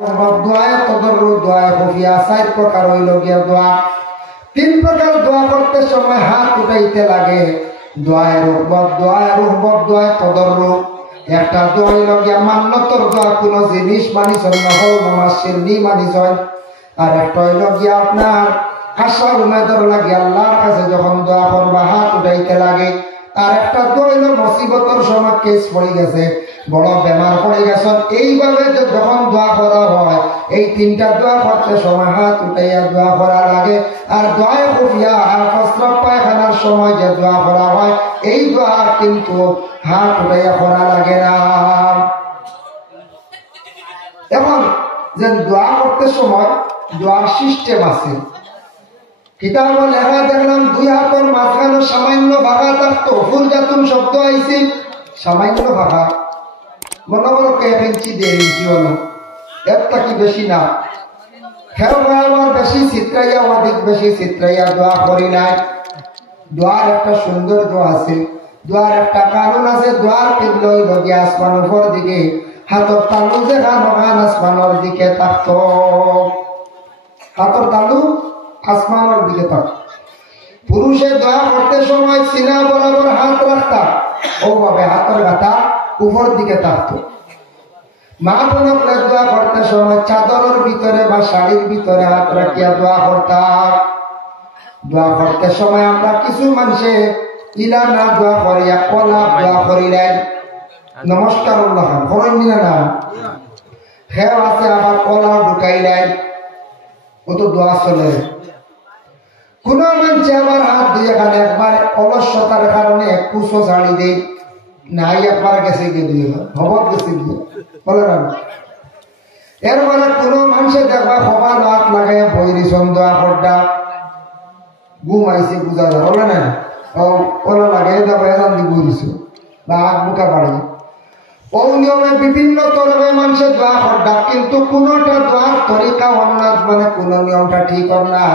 দোয়ায়ে তদর্রু দোয়ায়ে খুফিয়া 4 প্রকার হইল গিয়া দোয়া। 3 প্রকার দোয়া করতে সময় হাত উঠাইতে লাগে। দোয়ায়ে রুহবত, দোয়ায়ে রুহবত, দোয়ায়ে তদর্রু। একটা দোয়া হইল গিয়া মান্নতর দোয়া, কোন জিনিস মানিছন নহল নমাসের নি মানিছন। আর একটা হইল গিয়া আপনার আশা উমেদর লাগে আল্লাহর কাছে যখন দোয়া করবা হাত উঠাইতে লাগে। আর একটা দোয়া হইল মুসিবতর সময় কেস পড়ে গেছে, বড় বেমার পড়ে গেছে, এইভাবে যখন দোয়া করা হয় এই 3টা দোয়া করতে সময় হাত উঠাইয়া দোয়া করা লাগে। আর দোয়ায়ে খুফিয়া আর প্রস্রাব পায়খানার সময় যে দোয়া করা হয় এই দোয়া কিন্তু হাত উঠাইয়া করা লাগে না। এখন যে দোয়া করতে সময় দোয়ার সিস্টেম আছে, কিতাব লেখা দেখলাম 2 হাতের মাঝখানে সামান্য ভাগা থাকতো, ফুল জাতুন শব্দ আইছে সামান্য ভাগা, মনে করো 1 ইঞ্চি 1.5 ইঞ্চি হলো, এর কি বেশি না। খেয়াল বরাবর বেশি চিত্রাইয়া অধিক বেশি চিত্রাইয়া দোয়া করি নাই। দোয়ার একটা সৌন্দর্য আছে, দোয়ার একটা কারণ আছে। দোয়ার কিবলা হইল গিয়া আসমান উপর দিকে, হাতর তালু যে খান আসমানের দিকে থাকতো, হাতর তালু আসমানের দিকে থাকতো। পুরুষে দোয়া করতে সময় সিনা বরাবর হাত রাখতা, ওভাবে হাতের গাঁথা উপর দিকে থাকতো। মা বোনকলে দোয়া করতে সময় চাদরের ভিতরে বা শাড়ির ভিতরে হাত রাখিয়া দোয়া করতাম। দোয়া করতে সময় আমরা কিছু মানুষে ইলা না দোয়া করিয়া কলা দোয়া করিলেন, নমস্কার করেন না, হেও আছে আবার কলা ঢুকাইলেন, ও তো দোয়া চলে। কোন মানুষে আবার হাত দিয়ে খানে একবার অলস্যতার কারণে এক কুচো ছাড়ি দেয়, নাই একবার গেছে গিয়ে দিয়ে হবত গেছে গিয়ে বলে না। এরপরে কোন মানুষে দেখবা সবার হাত লাগাই বৈরি দোয়া করডা ঘুম আইসে বুঝা যায় বলে না, ওলা লাগাই দেখো এজান দিয়ে বইরিছ বা হাত বুকা বাড়ি। ও নিয়মে বিভিন্ন তরফে মানুষের দোয়া করডা, কিন্তু কোনটা দোয়ার তরিকা অন্যাদ মানে কোন নিয়মটা ঠিক হল না।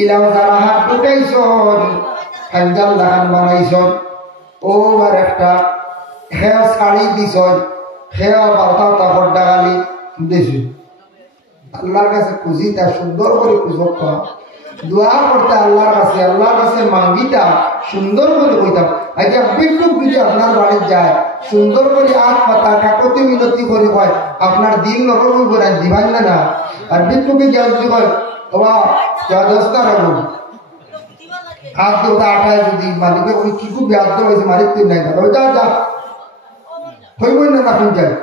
ইলাও যারা হাত ঢুকাইছ খাঞ্জাল দাহান বানাইছ, ও আর একটা হেও শাড়ি দিছ, হেও বার্তা তাপর ডাগালি দিছ। আল্লাহর কাছে খুঁজি তা সুন্দর করে খুঁজক, দোয়া করতে আল্লাহর কাছে মাঙ্গিটা সুন্দর করে কইতাম। আচ্ছা বিক্ষুক যদি আপনার বাড়ি যায় সুন্দর করে আট পাতা কাকতি মিনতি করে কয় আপনার দিন নরম করে দিবান না। আর বিক্ষুকে যা যদি কয় বাবা যা দশটা রাখবো হাত দেওয়া আঠায় যদি মালিকে ওই কি খুব ব্যাধ হয়েছে মালিক তুই নাই যা যা হইবই না তখন যায়।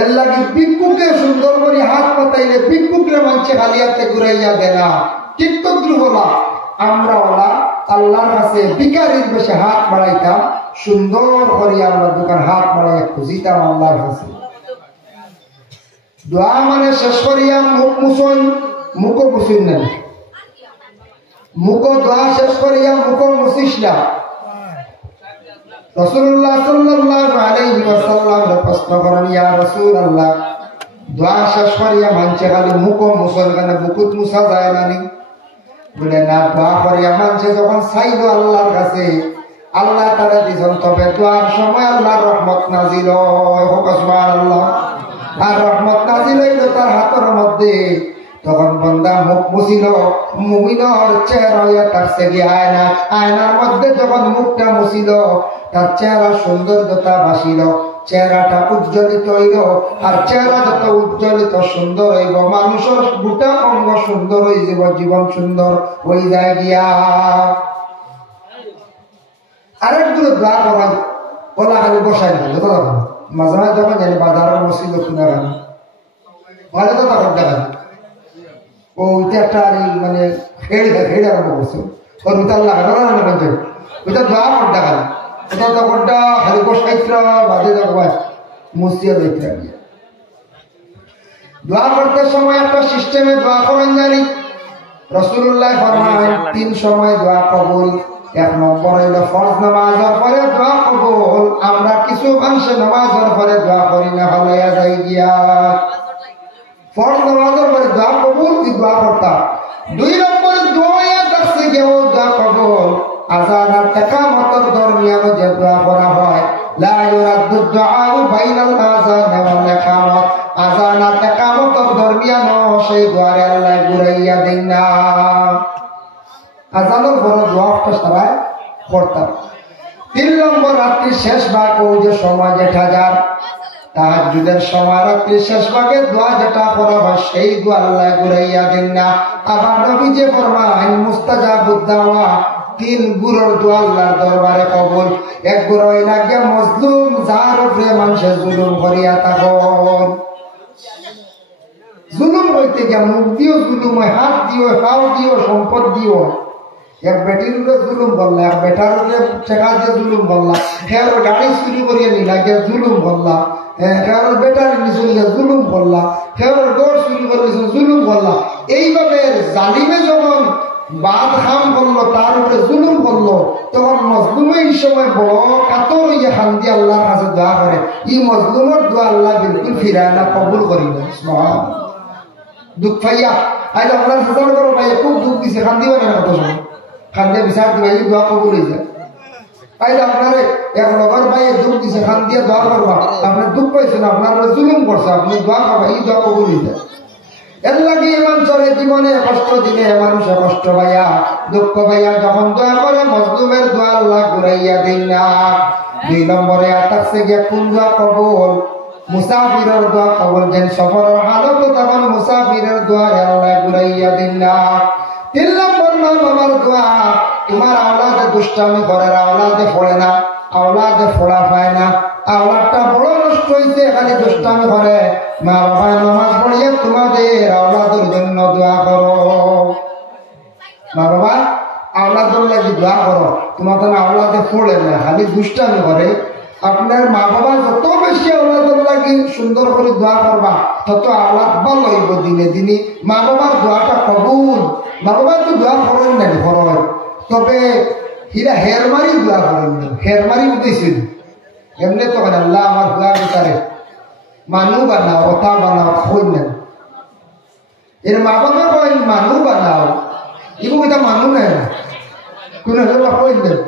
এর লাগে ভিক্ষুকে সুন্দর করে হাত পাতাইলে ভিক্ষুকে মানছে খালি হাতে ঘুরাইয়া দেনা তীর্থদ্রু বলা আমরা ওলা আল্লাহর কাছে ভিখারির বেশি হাত বাড়াইতাম, সুন্দর করে আমরা দোকান হাত বাড়াইয়া খুঁজিতাম আল্লাহর কাছে। দোয়া মানে শেষ করিয়া মুখ মুছন, মুখ মুছিস না, মুখ দোয়া শেষ করিয়া মুখ মুছিস না। রাসূলুল্লাহ সাল্লাল্লাহু আলাইহি ওয়াসাল্লাম প্রশ্ন করেন, ইয়া রাসূলুল্লাহ দোয়া শেষ করিয়া মানছে খালি মুখ মুছল কেন, বুকুত মুছা যায় না নি? বলে না, দোয়া করিয়া মানছে যখন চাইল আল্লাহর কাছে আল্লাহ তারা দিছেন, তবে দোয়ার সময় আল্লাহর রহমত নাজিল হয়, সুবহানাল্লাহ। আর রহমত নাজিল হইল তার হাতের মধ্যে, তখন বান্দা মুখ মুছিল, মুমিনের চেহারা হইয়া তাকছে গিয়ে আয়না, আয়নার মধ্যে যখন মুখটা মুছিল তার চেহারা সৌন্দর্যতা বাসিল, চেহারাটা উজ্জ্বলিত হইল। আর চেহারা যত উজ্জ্বলিত সুন্দর হইব মানুষের গোটা অঙ্গ সুন্দর হয়ে যাব, জীবন সুন্দর হয়ে যায় গিয়া। আরেকগুলো দোয়া করা ওলা খালি বসাই না, যত মাঝে মাঝে যখন জানি বাজারের মসজিদ কিনা গান ভালো তো তখন দেখা ওইটা একটা মানে খেড়ে আরম্ভ করছে ওর ভিতর লাগানো না বলছে ওইটা দোয়া করতে গেল, ওটা তখনটা খালি বসাইত্রা বাজে দেখবা মসজিদ হইতে গিয়ে দোয়া করতে সময় একটা সিস্টেমে দোয়া করেন জানি। রাসূলুল্লাহ ফরমান 3 সময় দোয়া কবুল। 1 নম্বর হইল ফরজ নামাজের পরে দোয়া কবুল। আমরা কিছু মানুষ নামাজের পরে দোয়া করি না, ভালাইয়া যাই গিয়া। ফরজ নামাজের পরে দোয়া কবুল কি দোয়া করতাম। 2 নম্বর দোয়া করছে কেউ দোয়া কবুল আযান আর ইকামতের দরমিয়ানে যে দোয়া করা হয়, লা ইউরাদ্দু দুআউ বাইনাল আযান ওয়াল ইকামত। আযান আর জানো সেই দোয়ারে আল্লাহ ঘুরাইয়া দেন না। আজানের বড় দোয়াটা সারায় করতাম। 3 নম্বর রাত্রির শেষ ভাগ, ওই যে সময় যেটা যার তাহাজ্জুদের সময় রাত্রির শেষ ভাগে দোয়া যেটা করা হয় সেই দোয়া আল্লাহ ঘুরাইয়া দেন না। আবার নবী যে ফরমান মুস্তাজাবুদ দাওয়া, 3 গুরুর দোয়া আল্লাহর দরবারে কবুল। 1 গুরু লাগে মজলুম, যার উপরে মানুষে জুলুম করিয়া থাকুন। জুলুম হইতে গিয়া মুখ দিও জুলুম হয়, হাত দিও, পাও দিও, সম্পদ দিও। এক বেটির উপরে জুলুম করলা, এক বেটার উপরে টাকা দিয়ে জুলুম করলা, হের গাড়ি চুরি করিয়া নিলা গিয়ে জুলুম করলা, হের বেটার নিচে গিয়ে জুলুম করলা, হের গড় চুরি করে জুলুম করলা। এইভাবে জালিমে যখন বাদ খাম করলো, তার উপরে জুলুম করলো, তখন মজলুমে এই সময় বড় কাতর ইয়ে খান্দি আল্লাহর কাছে দোয়া করে। এই মজলুমের দোয়া আল্লাহ বিলকুল ফিরায় না, কবুল করি না। দুঃখ পাইয়া আজ আপনার হাজার করো পাইয়া খুব দুঃখ দিছে, খান্দি মানে না, কত সময় খান্দে বিচার দিবা, এই দোয়া কবুল হয়ে যায়। আজ আপনার এক লগর পাইয়ে দুঃখ দিছে, খান দিয়ে দোয়া করবা, আপনার দুঃখ পাইছেন, আপনার জুলুম করছে, আপনি দোয়া করবা, এই দোয়া কবুল হয়ে যায়। এর লাগে এমন চলে জীবনে কষ্ট দিলে মানুষে কষ্ট পাইয়া দুঃখ পাইয়া যখন দোয়া করে মজলুমের দোয়া আল্লাহ ঘুরাইয়া দেন না। 2 নম্বরে আতাকছে গিয়ে কোন দোয়া কবুল? মুসাফিরের দোয়া কবুল। যেন সফরের হালত তখন মুসাফিরের দোয়া আল্লাহ ঘুরাইয়া দেন না। 3 নম্বর মা বাবার দোয়া। তোমার আওলাদে দুষ্টামি করে, আওলাদে পড়ে না, আওলাদে ফোড়া পায় না, আওলাদটা বড় নষ্ট হইছে, খালি দুষ্টামি করে। মা বাবা নামাজ পড়িয়ে তোমাদের আওলাদের জন্য দোয়া করো। মা বাবা আওলাদের লাগি দোয়া করো, তোমাদের আওলাদে পড়ে না, খালি দুষ্টামি করে। আপনার মা বাবা যত বেশি আওলাদের লাগি সুন্দর করে দোয়া করবা, তত আওলাদ ভালো হইব দিনে দিনে। মা বাবার দোয়াটা কবুল। মা বাবা তো দোয়া করেন না ঘর, তবে হিরা হেরমারি দোয়া করেন না, হেরমারি উঠেছিল এমনি তো মানে আল্লাহ আমার দোয়া বিচারে মানু বানাও, কথা বানাও, খোঁজ নেন। এর মা বাবা কয় মানু বানাও, এগুলো এটা মানু নেয় না, কোন খোঁজ নেন।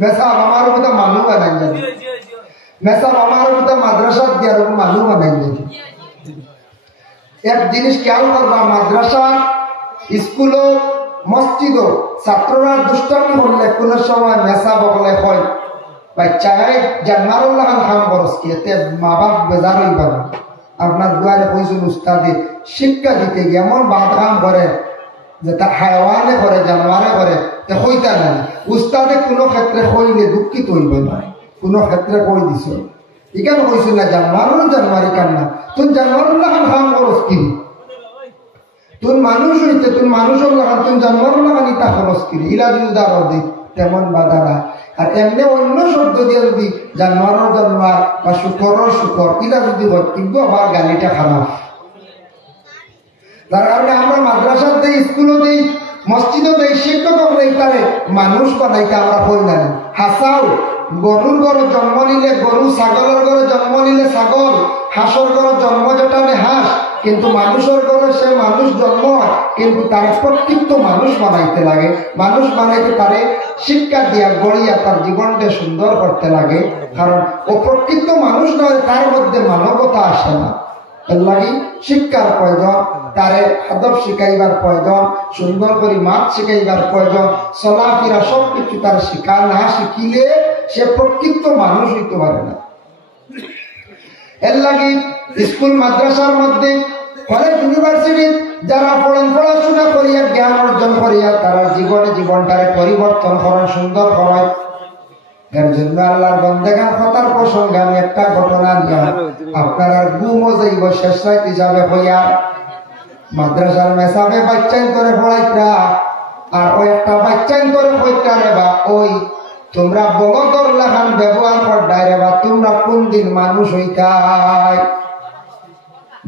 মেসাব আমার কথা মানু বানাই জানি, মেসাব আমার কথা মাদ্রাসা দিয়ে মানু বানাই জানি। এক জিনিস খেয়াল করবা, মাদ্রাসা, স্কুল, মসজিদ, ছাত্ররা দুষ্টামি করলে কোন সময় মেসাব বলে হয় বাচ্চায় জান্নারুল্লাহ খান বরস কি এতে মা বাপ বেজার হইবা না। আপনার দুয়ারে কইছেন উস্তাদে শিক্ষা দিতে গিয়ে এমন বাদ কাম করে যে তা হায়ওয়ানে করে, জানোয়ারে করে, হইতা নাই। উস্তাদে কোনো ক্ষেত্রে কইলে দুঃখিত হইব না, কোনো ক্ষেত্রে কই দিছ এখানে কইছিল না জানোয়ারি কান্না, তুমি জানোয়ারুল্লাহ খান বরস কি, তুমি মানুষ হইতে, তুমি মানুষের লাগান, তুমি জানোয়ারুল্লাহ খান ইতা খরচ কি, ইলা যদি দাঁড় দিই তেমন বাধা না। আর এমনি অন্য শব্দ দিয়ে যদি জানোয়ারের জানোয়ার বা শুকরের শুকর ইলা যদি হয়, কিন্তু আবার গালিটা খারাপ। তার কারণে আমরা মাদ্রাসা দেই, স্কুলও দেই, মসজিদও দেই, শিক্ষক তারে মানুষ বানাইতে আমরা কই না। হাসাও গরুর ঘরে জন্ম নিলে গরু, ছাগলের ঘরে জন্ম নিলে ছাগল, হাঁসের ঘরে জন্ম যেটা হাঁস, কিন্তু মানুষের ঘরে সে মানুষ জন্ম হয়, কিন্তু তার প্রত্যেক মানুষ বানাইতে লাগে। মানুষ বানাইতে পারে শিক্ষা দিয়া গড়িয়া তার জীবনটা সুন্দর করতে লাগে, কারণ ও প্রত্যেক মানুষ নয়, তার মধ্যে মানবতা আসে না। এর লাগি শিক্ষার প্রয়োজন, তারে আদব শিখাইবার প্রয়োজন, সুন্দর করে মাছ শিখাইবার প্রয়োজন, চলাফেরা সবকিছু তার শিখা না শিখিলে সে প্রকৃত মানুষ হইতে পারে না। এর লাগি স্কুল মাদ্রাসার মধ্যে, কলেজ, ইউনিভার্সিটি যারা পড়েন, পড়াশোনা করিয়া জ্ঞান অর্জন করিয়া তারা জীবনটারে পরিবর্তন করেন, সুন্দর করেন। এর জন্য আল্লাহর বন্দেগান কথার প্রসঙ্গে আমি একটা ঘটনা নিয়ে আপনারা ঘুমও যাইব শেষ রাত হিসাবে হইয়া মাদ্রাসার মেসাবে বাচ্চাইন করে পড়াইতা, আর ওই একটা বাচ্চাইন করে হইতা রে বা ওই তোমরা বলদর লেখান ব্যবহার করডাই রে বা তোমরা কোন দিন মানুষ হইতাই।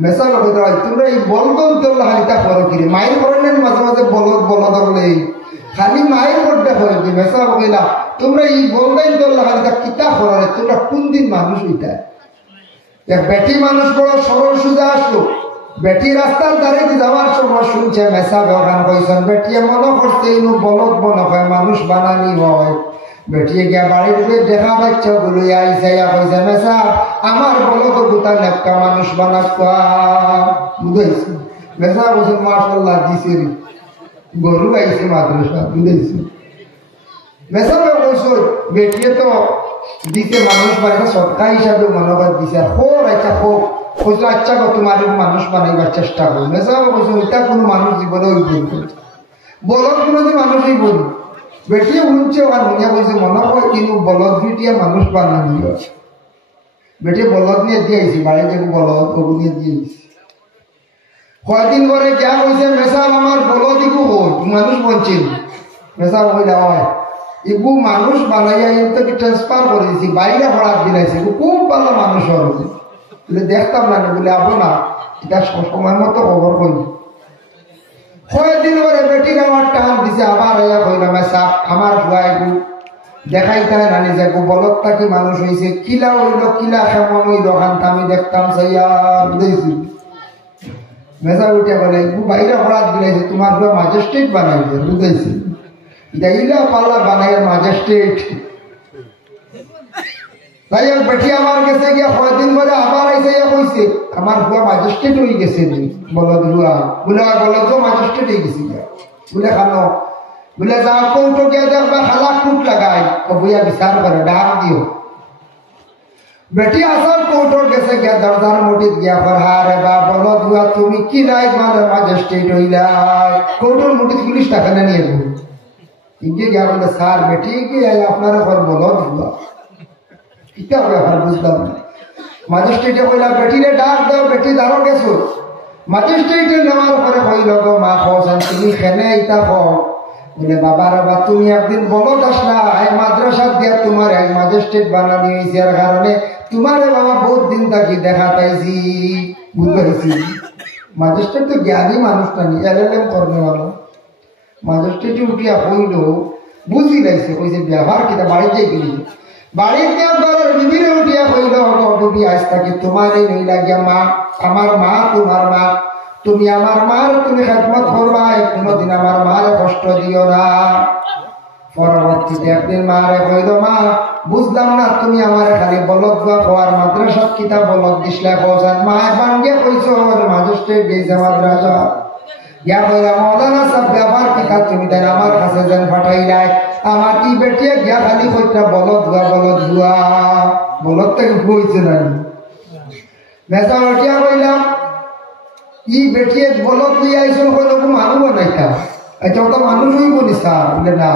মেসাল হইতে হয় তোমরা এই বলদর তোর লেখানিটা করো কিরে, মায়ের করেন মাঝে মাঝে বলদর লেই খালি মায়ের করতে হয় যে মেসা হইলা তোমরা এই বলদাই তোর লেখানিটা কিতা করো রে, তোমরা কোন দিন মানুষ হইতাই। এক বেটি মানুষ বড় সরল সুজা আসলো, বেটি রাস্তার ধারে যাওয়ার সময় শুনছে মেসা গান কইছেন, বেটিয়ে মনে করছে ইনু বলদ মনে হয় মানুষ বানানি হয়। বেটিয়ে গিয়া বাড়ির দেখা বাচ্চা গুলো আইসা কইছে মেসা আমার বলদ গোটা নেপকা মানুষ বানাস বুঝাইছি মেসা বছর মাশাআল্লাহ দিছে গরু আইছে মাদ্রাসা বুঝাইছি মেসা বছর বেটিয়ে তো দিতে মানুষ বানাইছে সরকার হিসাবে মনোভাব দিছে খোর আচ্ছা খোর কইছো আচ্ছা গো তোমার মানুষ বানাইবার চেষ্টা করো মেসা বছর এটা কোনো মানুষ জীবনে ওই ভুল করছে বলদ কোনোদিন মানুষই বলি বেটিয়ে শুনছে আর মনিয়া বলছে মনে হয় কিন্তু বলদ ভিটিয়া মানুষ বানানি বেটে বলদ নিয়ে দিয়েছি বাড়ি থেকে বলদ ওগু নিয়ে দিয়েছি কয়দিন পরে যা কইছে মেসাব আমার বলদ ইগু হই মানুষ বলছেন মেসাব হইলা হয় ইগু মানুষ বানাইয়া কিন্তু ট্রান্সফার করে দিয়েছি বাইরে হড়াত দিলাইছি খুব ভালো মানুষ হয়েছে বলে দেখতাম না বলে আবো না এটা সময় মতো খবর করি কয়দিন পরে বেটির আমার টান দিছে আবার হইয়া কইলাম মেসাব আমার ভুয়াইগু দেখাইতে না নিজে বলদটা কি মানুষ হয়েছে কিলা হইল কিলা কেমন হইল খানটা আমি দেখতাম সাইয়া বুঝেছি মেসা উঠে বলে বাইরে হড়াত দিলাইছে তোমার পুরো ম্যাজিস্ট্রেট বানাইছে বুঝেছি এটা ইলা পাল্লা বানাইয়ার ম্যাজিস্ট্রেট তাই বেটি আমার কাছে গিয়া কয়দিন পরে আবার আইসে কইছে আমার পুরো ম্যাজিস্ট্রেট হয়ে গেছে বলদ ভুয়া বলে বলদ ম্যাজিস্ট্রেট হয়ে গেছি বলে খানো বলে যা কৌটো গিয়ে দেখবা খালা কুট লাগাই বইয়া বিচার করে ডাক দিও বেটি আসার কৌটোর গেছে গিয়া দরজার মুঠিত গিয়া হারে বা বলো দুয়া তুমি কি লাই মাঝে ম্যাজিস্ট্রেট হইলাই কৌটোর মুঠিত পুলিশ টাকা নিয়ে গো ইগে গিয়া বলে স্যার বেটি কি আপনার ঘর বলো দুয়া কিতা ব্যাপার বুঝলাম না ম্যাজিস্ট্রেটে কইলা বেটিরে ডাক দাও বেটি দাঁড়ো গেছো ম্যাজিস্ট্রেটে নেওয়ার পরে কইল গো মা খোঁজেন তুমি খেনে ইতা খো বলে বাবা বাবা তুমি একদিন বলদ আসলা এই মাদ্রাসা দিয়া তোমার এক ম্যাজিস্ট্রেট বানানি হয়েছে এর কারণে তোমারে বাবা বহুত দিন থাকি দেখা পাইছি বুঝতে ম্যাজিস্ট্রেট তো জ্ঞানী মানুষ না এলএলএম করনে ভালো ম্যাজিস্ট্রেটে উঠিয়া কইল বুঝি লাইছে কইছে ব্যবহার কিনা বাড়িতে গেলি বাড়িতে ঘরের বিভিন্ন উঠিয়া কইল ডুবি আজ থাকি তোমার এই নই লাগিয়া মা আমার মা তোমার মা তুমি আমার মার তুমি খেদমত করবা কোনদিন আমার মারে কষ্ট দিও না পরবর্তীতে একদিন মারে কইল মা বুঝলাম না তুমি আমার খালি বলদ হওয়ার মাদ্রাসা কিতাব বলদ দিসলা কৌসান মা বাঙ্গে কইছো ম্যাজিস্ট্রেট গেছে মাদ্রাসা ইয়া কইলা মৌলানা সব ব্যাপার কিতাব তুমি তাই আমার কাছে যেন পাঠাইলাই আমার কি বেটিয়ে গিয়া খালি কইটা বলদ গুয়া বলদ থেকে কইছে না মেসা উঠিয়া কইলাম ই বেটিয়ে বলদ দিয়ে আইসন কইল মানুষ নাইতা আচ্ছা ওটা মানুষ হইব নি স্যার বলে না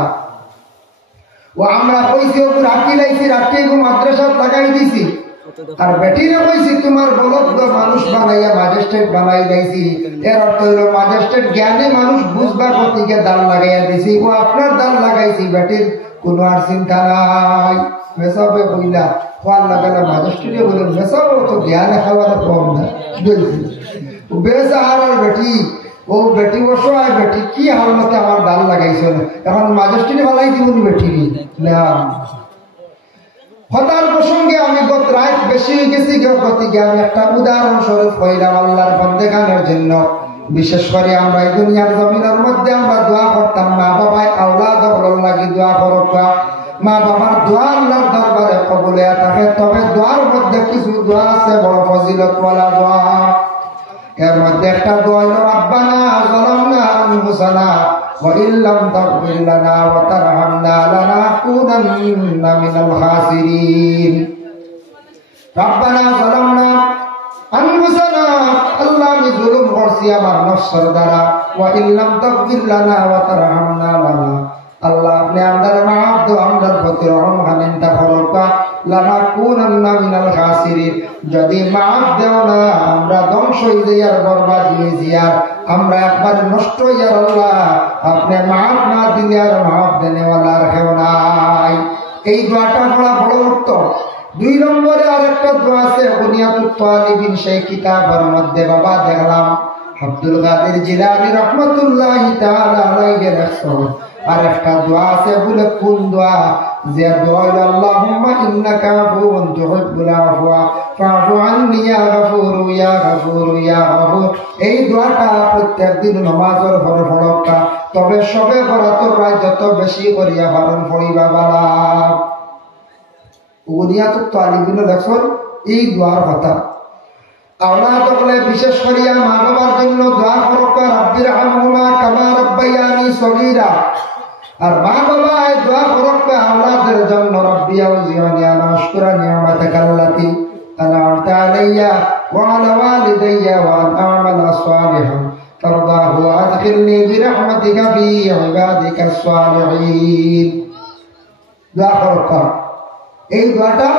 ও আমরা কইছি ও রাখি লাইছি রাখি মাদ্রাসা লাগাই দিছি আর বেটিরে কইছি তোমার বলদ মানুষ বানাইয়া ম্যাজিস্ট্রেট বানাই লাইছি এর অর্থ হইল ম্যাজিস্ট্রেট জ্ঞানী মানুষ বুঝবা কতিকে দাল লাগাইয়া দিছি ও আপনার দাল লাগাইছি বেটির কোনো আর চিন্তা নাই মেসাবে কইলা খোয়ার লাগালে ম্যাজিস্ট্রেটে বলে মেসাবে তো জ্ঞানে খাওয়ার কম না বেসাহারের বেটি ও বেটি অসহায় বেটি কি হালতে আমার ডাল লাগাইছে এখন ম্যাজিস্ট্রেটে বালাই দিবনি বেটি না হতার প্রসঙ্গে আমি গত রাত বেশি হয়ে গেছি গতিকে আমি একটা উদাহরণস্বরূপ কইলাম আল্লাহর বন্দেগানের জন্য বিশেষ করে আমরা এই দুনিয়ার জমিনের মধ্যে আমরা দোয়া করতাম মা বাবায় আওলাদ হল লাগি দোয়া করবা মা বাবার দোয়া আল্লাহর দরবারে কবুলে থাকে তবে দোয়ার মধ্যে কিছু দোয়া আছে বড় ফজিলতওয়ালা দোয়া এর মধ্যে একটা দোয়া হলো রাব্বানা যালামনা আনফুসানা ওয়া ইল্লাম তাগফির লানা ওয়া তারহামনা লানাকুনান্না মিনাল খাসিরিন রাব্বানা যালামনা আনফুসানা আল্লাহ আমি জুলুম করছি আমার নফসের দ্বারা ওয়া ইল্লাম তাগফির লানা ওয়া তারহামনা লানা আল্লাহ আপনি আমাদের মাফ দাও আমাদের প্রতি রহম খানিনটা করবা লানাকুনান্না মিনাল খাসিরিন যদি মাফ দাও না আমরা ধ্বংস হয়ে যাই আর বরবাদ হয়ে যাই আর আমরা একবার নষ্ট হয়ে আল্লাহ আপনি মাফ না দিলে আর মাফ দেনেওয়ালা আর কেউ নাই এই দোয়াটা পড়া বড় উত্তম দুই নম্বরে আরেকটা দোয়া আছে বুনিয়াতুত তালিবিন সেই কিতাবের মধ্যে বাবা দেখলাম আব্দুল কাদের জিলানী রাহমাতুল্লাহি তাআলা আলাইহি রাহমাতুল্লাহ আর একটা দোয়া আছে বলে কোন দোয়া যে দোয়া আল্লাহুম্মা ইন্নাকা আফুউন তুহিব্বুল আফওয়া ফাআফু আন্নি ইয়া গফুর ইয়া গফুর ইয়া গফুর এই দোয়াটা প্রত্যেকদিন নামাজের পরে পড়বা তবে সবে বরাতর রাত যত বেশি করিয়া পালন করিবা বালা বুনিয়াতুত তালিবিন দেখুন এই দোয়ার কথা আওলাদ হলে বিশেষ করিয়া মা বাবার জন্য দোয়া করক, রাব্বির হামহুমা কামা রাব্বায়ানি সগীরা। আর মা বাবা দোয়া করক আওলাদের জন্য, রব্বি আউজিআনি আন আশকুরা নি'মাতাকা আল্লাতী আন'আমতা আলাইয়া ওয়া আলা ওয়ালিদাইয়া ওয়া আন আ'মালা সালিহান তারদাহু ওয়া আদখিলনি বিরাহমাতিকা ফি ইবাদিকাস সালিহিন। দোয়া করক, এই দোয়াটা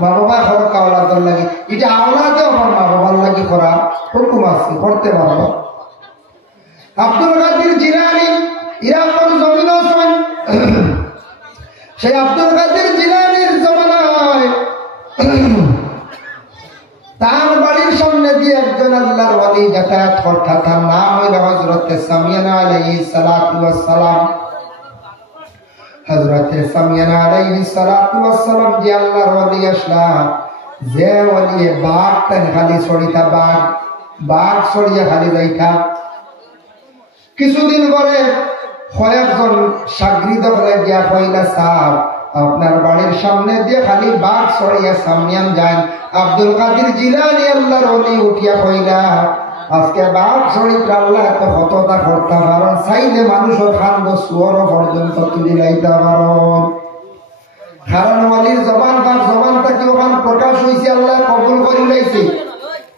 মা বাবা করক আওলাদের লাগি। এটা আওলাদে আমার মা বাবার লাগি করা হুকুম আছে, করতে পারবো। আব্দুল কাদের জিলানী ইরাকের জমিন আছেন, সেই আব্দুল কাদের জিলানীর জমানায় তার বাড়ির সামনে দিয়ে একজন আল্লাহর ওয়ালি যাতায়াত করতেন, তার নাম হইল হযরত সামিয়ান আলাইহিস সালাতু ওয়াস সালাম। হযরত সামিয়ান আলাইহিস সালাতু ওয়াস সালাম যে আল্লাহর ওয়ালি আসলাম, যে ওয়ালি বাঘ তান খালি ছড়িতা, বাঘ ছড়িয়া খালি যাইতা। কিছুদিন পরে কয়েকজন সাগরিদ হলে গিয়া কইলা, সাহেব আপনার বাড়ির সামনে দিয়ে খালি বাঘ ছড়িয়া সামিয়ান যান। আব্দুল কাদের জিলানী আল্লাহর ওলি উঠিয়া কইলা, আজকে বাঘ ছড়িতে আল্লাহ এত হততা করতে পারেন, চাইলে মানুষের খান্দ সুয়র পর্যন্ত তুলি লাইতে পারেন। কারণ ওলির জবান তার জবানটাকে ওখান প্রকাশ হয়েছে, আল্লাহ কবুল করে লাইছে।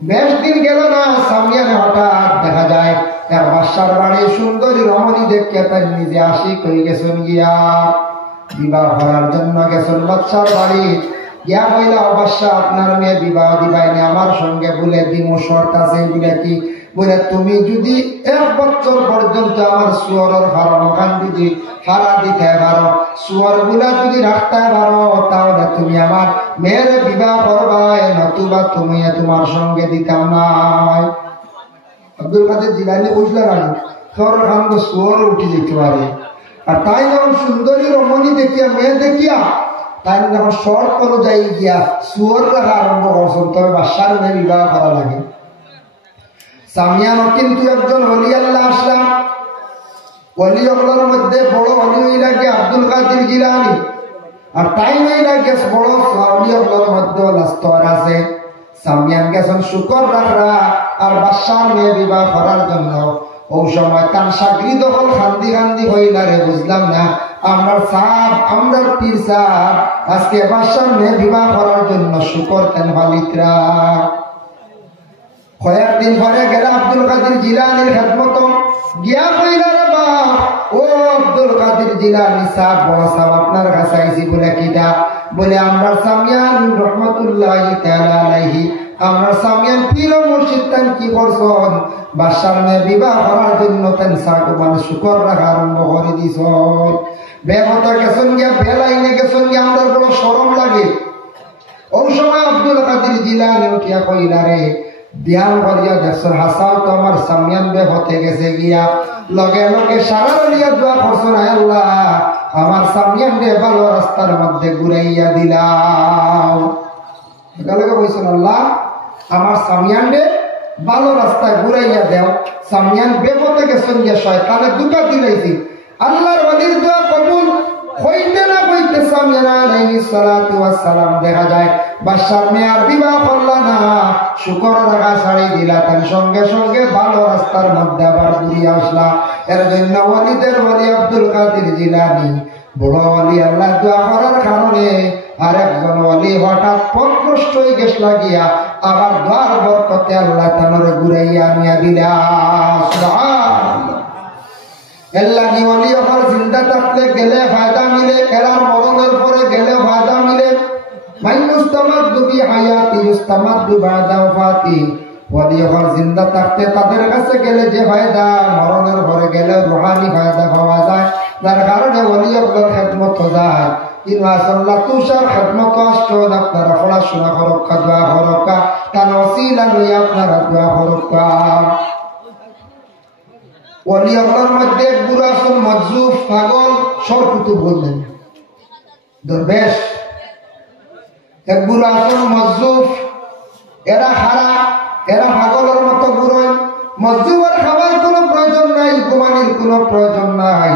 বেশ দিন গেল না, সামিয়ানে হঠাৎ দেখা যায় তার বাসার বাড়ি সুন্দরী রমণী দেখে তার নিজে আশিক হয়ে গেছেন, গিয়া বিবাহ করার জন্য গেছেন বাচ্চার বাড়ি। গিয়া কইলা, অবশ্যই আপনার মেয়ে বিবাহ দিবাইনি, আমার সঙ্গে বলে দিমু, শর্ত আছে। বলে কি? বলে তুমি যদি 1 বছর পর্যন্ত আমার সুয়রের ফার্ম ওখান যদি হারা দিতে পারো, সুয়র গুলা যদি রাখতে পারো, তাহলে তুমি আমার মেয়ের বিবাহ করবাই, নতুবা তুমি তোমার সঙ্গে দিতাম না। আব্দুল কাদের জিলানী বুঝলেন না, তোর খান্দ সুয়র উঠে যেতে পারে। আর তাই যখন সুন্দরী রমণী দেখিয়া, মেয়ে দেখিয়া, তাই যখন শর্ত অনুযায়ী গিয়া সুয়র রাখা আরম্ভ করছেন, তবে বাসার মেয়ে বিবাহ করা লাগে। সামিয়ানও কিন্তু একজন ওলি আল্লাহ আসলাম। ওলি আল্লাহর মধ্যে বড় ওলি হইলা গিয়া আব্দুল কাদের জিলানী, আর তাই হইলা গিয়া বড় ওলি আল্লাহর মধ্যে স্তর আছে। সামিয়ান গেছেন শুকর রাখরা আর বাসার মেয়ে বিবাহ করার জন্য। ও সময় তার সাগরিদ হল খান্দি খান্দি হইলা, রে বুঝলাম না, আমরা সাপ, আমরা পীর সাপ আজকে বাসার মেয়ে বিবাহ করার জন্য শুকর তেন বালিকরা। কয়েকদিন পরে গেল আব্দুল কাদের জিলানীর খেদমত, গিয়া কইলা, রে বাপ, ও আব্দুল কাদের জিলানী সাহেব, বড় সাহেব আপনার কাছে আইছি। বলে কিটা? বলে আমরা সামিয়ান রহমতুল্লাহি তাআলা আলাইহি, আমরা সামিয়ান পীর মুর্শিদ তান কি করছন, বাসার মেয়ে বিবাহ করার জন্য তেন সাক মানে শুকর রাখা আরম্ভ করে দিছ। বেহতা গেছেন গিয়া, বেলাইনে গেছেন গিয়া, আমরা বড় শরম লাগে। ওই সময় আব্দুল কাদের জিলানী উঠিয়া কইলা, রে ধ্যান করিয়া দেখছেন হাসাও তো আমার সামিয়ান বে হতে গেছে গিয়া, লগে লগে সারা রলিয়া দোয়া করছেন, আল্লাহ আমার সামিয়ান রে ভালো রাস্তার মধ্যে ঘুরাইয়া দিলাম। লগে বলছেন, আল্লাহ আমার সামিয়ান রে ভালো রাস্তায় ঘুরাইয়া দেও। সামিয়ান বে হতে গেছেন গিয়া, শয়তানে দুটা দিলাইছি। আল্লাহর ওলির দোয়া কবুল হইতে না হইতে সামিয়ান আলাইহিস সালাতু ওয়াস সালাম দেখা যায় বাসার মেয়ে আর বিবাহ করলা না, শুকর রাখা ছাড়ি দিলা, তার সঙ্গে সঙ্গে ভালো রাস্তার মধ্যে আবার ঘুরিয়ে আসলা। এর জন্য ওলিদের ওলি আব্দুল কাদের জিলানী বড় ওলি। আল্লাহ দোয়া করার কারণে আর একজন ওলি হঠাৎ পথভ্রষ্ট হয়ে গেছ লাগিয়া, আবার দোয়ার বরকতে আল্লাহ তাআলা ঘুরাইয়া নিয়া দিলা। সুবহানাল্লাহ। এর লাগি ওলি ওখান জিন্দা থাকলে গেলে ফায়দা মিলে, এরার মরণের পরে গেলে ফায়দা মিলে। জিন্দা থাকতে তাদের কাছে গেলে যে ফায়দা, মরণের পরে গেলে রুহানি ফায়দা পাওয়া যায়। যার কারণে ওলি আপনার খেদমত যায়। ইনশাআল্লাহ তুষার খেদমত আসতো, আপনারা পড়াশোনা করক্কা, দোয়া করক্কা, তার ওসিলা লইয়া আপনারা দোয়া করক্কা। ওলি আপনার মধ্যে বুড়া আসল মজজুফ, পাগল, সব কুতুব বললেন দরবেশ। এক বুড়া আসল মজজুফ, এরা হারা, এরা পাগলের মতো বুড়োয়। মজজুফের খাবার কোনো প্রয়োজন নাই, ঘুমানির কোনো প্রয়োজন নাই।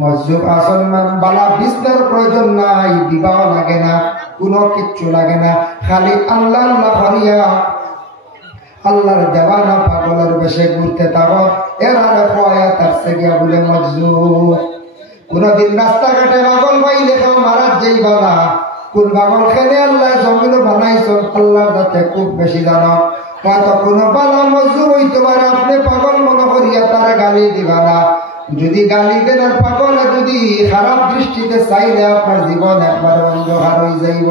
মজজুফ আসল বালা বিস্তার প্রয়োজন নাই, বিবাহ লাগে না, কোনো কিচ্ছু লাগে না, খালি আল্লাহ আল্লাহ হরিয়া আল্লাহর দেওয়ানা পাগলের বেশে ঘুরতে থাকো এরা কয়া তারছে গিয়া বলে মজদুর কোনদিন রাস্তাঘাটে পাগল পাইলে কেউ মারাত যাইবা না কোন পাগল খেলে আল্লাহ জমিন বানাইছ আল্লাহ যাতে খুব বেশি জানো হয়তো কোনো বালা মজদুর হইতে পারে আপনি পাগল মনে করিয়া তারা গালি দিবা না যদি গালি দেন আর পাগলে যদি খারাপ দৃষ্টিতে চাইলে আপনার জীবন একবার অন্ধকার হয়ে যাইব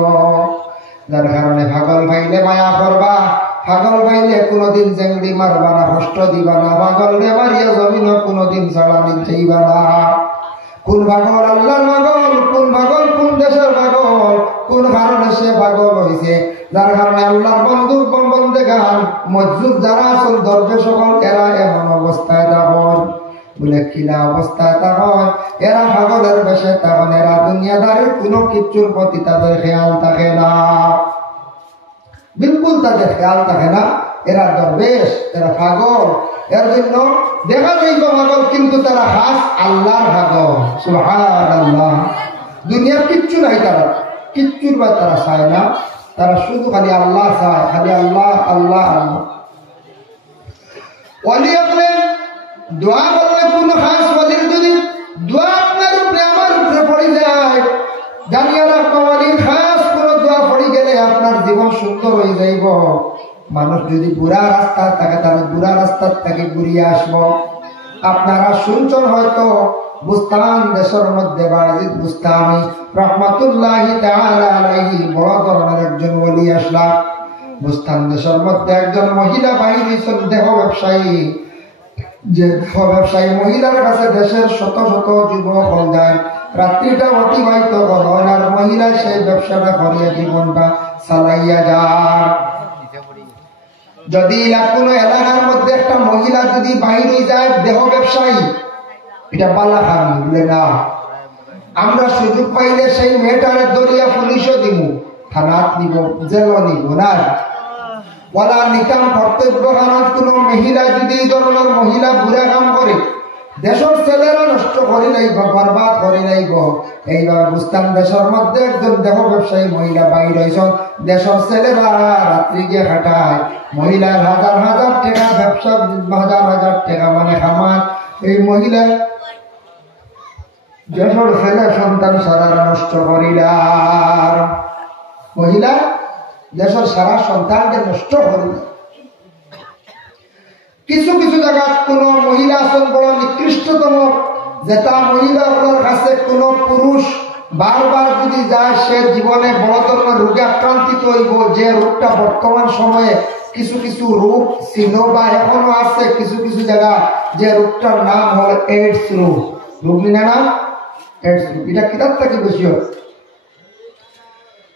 যার কারণে পাগল ভাইলে মায়া করবা পাগল ভাইলে কোনদিন জেংড়ি মারবা না কষ্ট দিবা না পাগল রে মারিয়া জমিন কোনদিন চালানি চাইবা না কোন পাগল আল্লাহর পাগল কোন দেশের পাগল কোন কারণে সে পাগল হয়েছে যার কারণে আল্লাহর বন্ধু বন্দেগান মজদুর যারা আসল দরবে সকল এরা এমন অবস্থায় তখন বলে কিনা অবস্থায় তখন এরা পাগলের বেশে তখন এরা দুনিয়াদারের কোনো কিছুর প্রতি তাদের খেয়াল থাকে না বিলকুল তাদের খেয়াল থাকে না এরা দরবেশ এরা পাগল এর জন্য দেখা যাইব পাগল কিন্তু তারা খাস আল্লাহর পাগল সুবহানাল্লাহ দুনিয়ার কিচ্ছু নাই তারা কিচ্ছুর বা তারা চায় না তারা শুধু খালি আল্লাহ চায় খালি আল্লাহ আল্লাহ আল্লাহ ওয়ালি আপনি দোয়া করলে কোন খাস ওয়ালির যদি দোয়া আপনার উপরে আমার উপরে পড়ে যায় জানিয়ে রাখো ওয়ালির খাস কোন দোয়া পড়ে গেলে আপনার জীবন সুন্দর হয়ে যাইব মানুষ যদি বুড়া রাস্তা থাকে তাহলে বুড়া রাস্তার থেকে ঘুরিয়ে আসবো আপনারা শুনছেন হয়তো বুস্তান দেশের মধ্যে বাজিদ বুস্তামি রহমাতুল্লাহি তাআলা আলাইহি বড় ধরনের একজন ওলি আসলা বুস্তান দেশের মধ্যে একজন মহিলা বাহির হয়েছেন দেহ ব্যবসায়ী যে দেহ ব্যবসায়ী মহিলার কাছে দেশের শত শত যুবক হল যায় রাত্রিটা অতিবাহিত করেন আর মহিলা সেই ব্যবসাটা করিয়া জীবনটা চালাইয়া যায় যদি কোনো এলাকার মধ্যে একটা মহিলা যদি বাহির হয়ে যায় দেহ ব্যবসায়ী এটা পাল্লা খারাপ বলে না আমরা সুযোগ পাইলে সেই মেয়েটারে দরিয়া পুলিশও দিব থানাত নিব জেল নিব না বলা নিতাম কর্তব্য কারণ কোন মহিলা যদি এই ধরনের মহিলা বুড়া কাম করে দেশের ছেলেরা নষ্ট করে লাইব বরবাদ করে লাইব এইবার বুঝতাম দেশের মধ্যে একজন দেহ ব্যবসায়ী মহিলা বাইর হয়েছেন দেশের ছেলেরা রাত্রি গিয়ে খাটায় মহিলার হাজার হাজার টাকা ব্যবসা হাজার হাজার টাকা মানে খামার এই মহিলা দেশের ছেলে সন্তান সারা নষ্ট করিলার মহিলা দেশের সারা সন্তানকে নষ্ট করিল কিছু কিছু জায়গা কোন মহিলা আছেন বড় নিকৃষ্টতম যেটা মহিলাগুলোর কাছে কোন পুরুষ বারবার যদি যায় সে জীবনে বড় ধরনের রোগে আক্রান্তিত হইব যে রোগটা বর্তমান সময়ে কিছু কিছু রোগ ছিল বা এখনো আছে কিছু কিছু জায়গা যে রোগটার নাম হল এইডস রোগ রোগ নিনা নাম এইডস রোগ এটা কিতাব থেকে বেশি হয়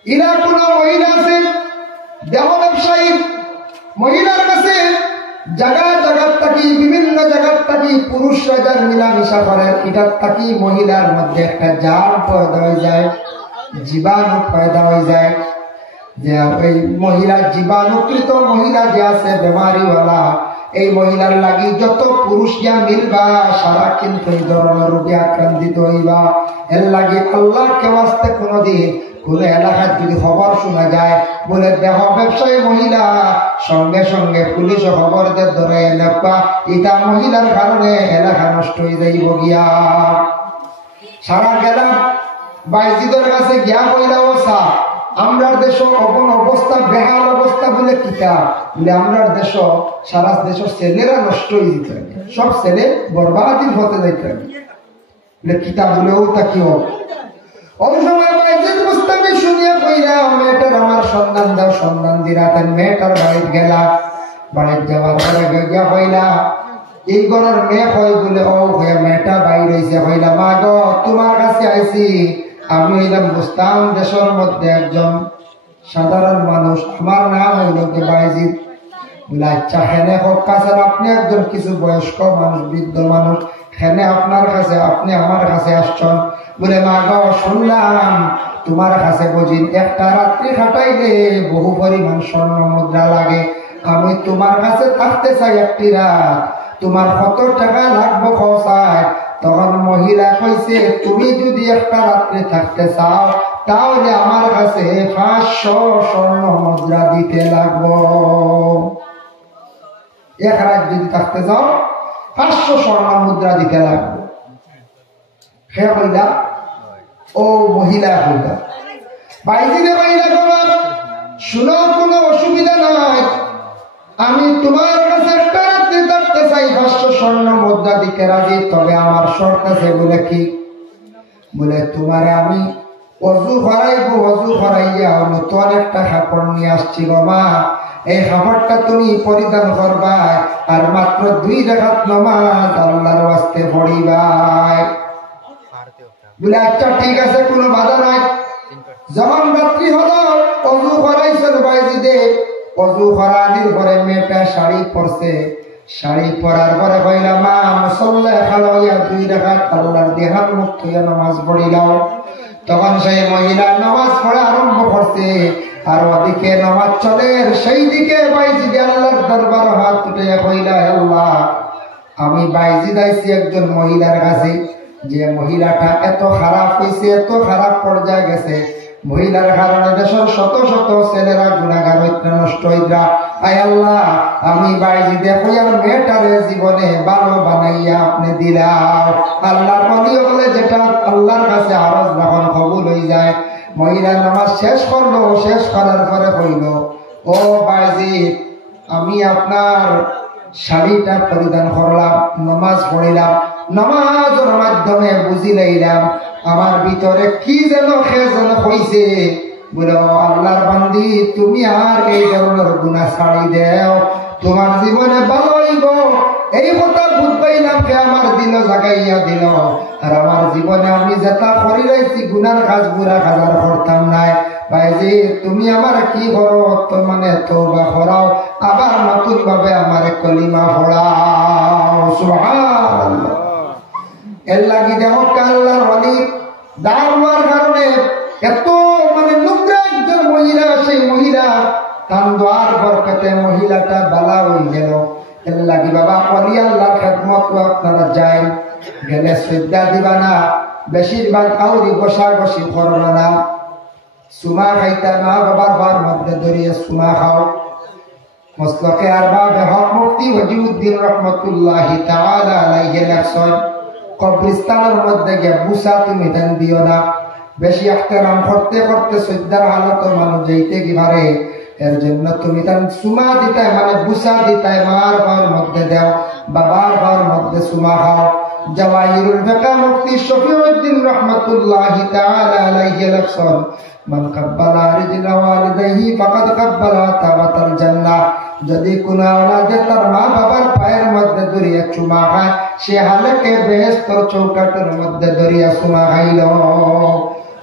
এরা কোন মহিলা আছে দেহ ব্যবসায়ী মহিলার কাছে জায়গা জায়গার থাকি বিভিন্ন জায়গার থাকি পুরুষ রাজার মিলামিশা করে এটার থাকি মহিলার মধ্যে একটা জাল পয়দা হয়ে যায় জীবাণু পয়দা হয়ে যায় যে এই মহিলা জীবাণুকৃত মহিলা যে আছে বেমারিওয়ালা এই মহিলার লাগি যত পুরুষ যা মিলবা সারা কিন্তু এই ধরনের রোগে আক্রান্তিত হইবা এর লাগে আল্লাহ কেউ আসতে কোনোদিন কোন এলাকায় যদি খবর শোনা যায় বলে দেহ ব্যবসায়ী মহিলা সঙ্গে সঙ্গে পুলিশ খবর ধরে নেবা এটা মহিলার কারণে এলাকা নষ্ট হয়ে যাইব গিয়া সারা গেলাম বাইজিদের কাছে গিয়া মহিলা অবস্থা আমরা দেশ অপন অবস্থা বেহাল অবস্থা বলে কিতা বলে আমরা দেশ সারা দেশের ছেলেরা নষ্ট হয়ে যেতে সব ছেলে বরবাদি হতে যাইতে বলে কিতা বলেও তা কি হোক অবসময় বাইজিদ মুস্তামি শুনিয়া কইরা মেয়েটার আমার সন্ধান দাও সন্ধান দিরাতেন মেয়েটার বাড়িতে গেলা বাড়িতে যাওয়ার পরে গিয়া কইলা এই ঘরের মেয়ে হয় বলে ও হইয়া মেয়েটা বাইর হয়েছে কইলা মা গো তোমার কাছে আইছি আমি হইলাম বুঝতাম দেশের মধ্যে একজন সাধারণ মানুষ আমার নাম হইল কি বাইজিদ বলে আচ্ছা হেনে হোক কাছে আপনি একজন কিছু বয়স্ক মানুষ বৃদ্ধ মানুষ হেনে আপনার কাছে আপনি আমার কাছে আসছেন বলে মা গো শুনলাম তোমার কাছে বুঝি একটা রাত্রি খাটাইলে বহু পরিমাণ স্বর্ণ মুদ্রা লাগে আমি তোমার কাছে থাকতে চাই একটি রাত তোমার কত টাকা লাগবো খরচায় তখন মহিলা কইছে তুমি যদি একটা রাত্রে থাকতে চাও তাহলে আমার কাছে 500 স্বর্ণ মুদ্রা দিতে লাগবো এক রাত যদি থাকতে যাও 500 স্বর্ণ মুদ্রা দিতে লাগবে। সে কইলা ও মহিলা কইলা বাইজিরে কইলা বাবা শুনো, কোনো অসুবিধা নাই, আমি তোমার কাছে একটা রাত্রি থাকতে চাই, 500 স্বর্ণ মুদ্রা দিতে রাজি, তবে আমার শর্ত আছে। বলে কি? বলে তোমারে আমি অজু করাইবো, অজু করাইয়া নতুন একটা কাপড় নিয়ে আসছি গো মা, এই কাপড়টা তুমি পরিধান করবা আর মাত্র 2 রাকাত নামাজ আল্লাহর ওয়াস্তে পড়িবাই। বলে আচ্ছা ঠিক আছে, কোনো বাধা নাই। যখন রাত্রি হলো অজু করাইছেন বাইজিদে, অজু করানির পরে মেয়েটা শাড়ি পরছে, শাড়ি পরার পরে কইলা মা মুসল্লা খালাইয়া 2 রাকাত আল্লাহর দেহাত মুক্ত হইয়া নামাজ পড়িলাও। তখন সেই মহিলা নামাজ পড়া আরম্ভ করছে, আর ওদিকে নামাজ চলে, সেই দিকে বাইজিদে আল্লাহর দরবার হাত উঠে কইলা আল্লাহ, আমি বাইজিদ আইছি একজন মহিলার কাছে, যে মহিলাটা এত খারাপ হয়েছে, এত খারাপ পর্যায়ে গেছে, মহিলার কারণে দেশের শত শত ছেলেরা গুনাহগার হইতে নষ্ট হইরা। আয় আল্লাহ, আমি বাইজিদে কইয়ার মেয়েটারে জীবনে ভালো বানাইয়া আপনি দিলাম। আল্লাহর ওলি বলে যেটা আল্লাহর কাছে আরজ যখন কবুল হয়ে যায়। মহিলা নামাজ শেষ করলো, শেষ করার পরে কইল ও বাইজিদ, আমি আপনার শাড়িটা পরিধান করলাম, নামাজ পড়িলাম, নামাজের মাধ্যমে বুঝি লইলাম আমার ভিতরে কি যেন খে যেন হইছে। বলে আল্লাহর বান্দি, তুমি আর এই ধরনের গুনাহ ছাড়ি দেও, তোমার জীবনে ভালো হইব। এই কথা বুঝ পাইলাম কে আমার দিল জাগাইয়া দিল, আর আমার জীবনে আমি যেটা করি রয়েছি গুনার কাজ বুড়া কাজার করতাম নাই। ভাইজি তুমি আমার কি করো, তো মানে তওবা করাও, আবার নতুন ভাবে আমার কলিমা পড়াও। সুবহানাল্লাহ। এর লাগি দেখো আল্লাহর ওলি দাওয়ার কারণে এত মানে নোংরা একজন মহিলা, সেই মহিলা তার দোয়ার বরকতে মহিলাটা বালা হয়ে গেল। এর লাগি বাবা ওলি আল্লাহর খেদমত আপনারা যায় গেলে শ্রদ্ধা দিবা না, বেশিরভাগ আউরি বসা বসি করবা না। সুমা খাইতা মা বাবার বার মধ্যে ধরিয়ে সুমা খাও। মসলকে আরবাবে হক মুফতি ওয়াজিউদ্দিন রহমাতুল্লাহি তাআলা আলাইহি লেখছেন, কবরস্থানের মধ্যে গিয়ে বুসা তুমি দেন দিও না। বেশি ইহতিরাম করতে করতে শ্রদ্ধার হালত মানুষ যাইতে কি পারে, এর জন্য তুমি তার সুমা দিতে মানে বুসা দিতে মার ভার মধ্যে দেও, বাবার ভার মধ্যে সুমা খাও। জাওয়াহিরুল ফাকা মুফতি শফিউদ্দিন রাহমাতুল্লাহি তাআলা আলাইহি লেখছেন, মান কাব্বালা রিজলা ওয়ালিদাইহি ফাকাদ কাব্বালা তাওয়াতাল জান্নাহ। যদি কোনো আওলাদে তার মা বাবার পায়ের মধ্যে ধরিয়া চুমা খায়, সে হালেকে বেহেশতের চৌকাটের মধ্যে ধরিয়া চুমা খাইল।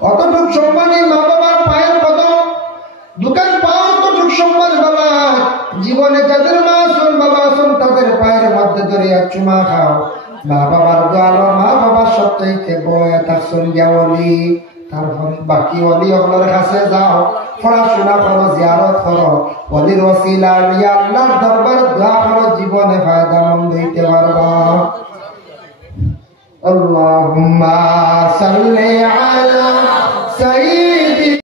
অতটুক সম্মান এই মা বাবার পায়ের কদম, দোকান পাও অতটুক সম্মান বাবা। জীবনে যাদের মা আসুন বাবা আসুন তাদের পায়ের মধ্যে ধরিয়া চুমা খাও। মা বাবার দোয়ালো, মা বাবার সবচাইতে বয়া থাকছেন গিয়াওয়ালি। তারপরে বাকি ওলি হলের কাছে যাও, পড়াশোনা করো, জিয়ারত করো, ওলির ওসিলা লিয়া আল্লাহর দরবার দোয়া করো, জীবনে ফায়দামন্দ হইতে পারবা। আল্লাহুম্মা সাল্লি আলা সাইয়্যিদিনা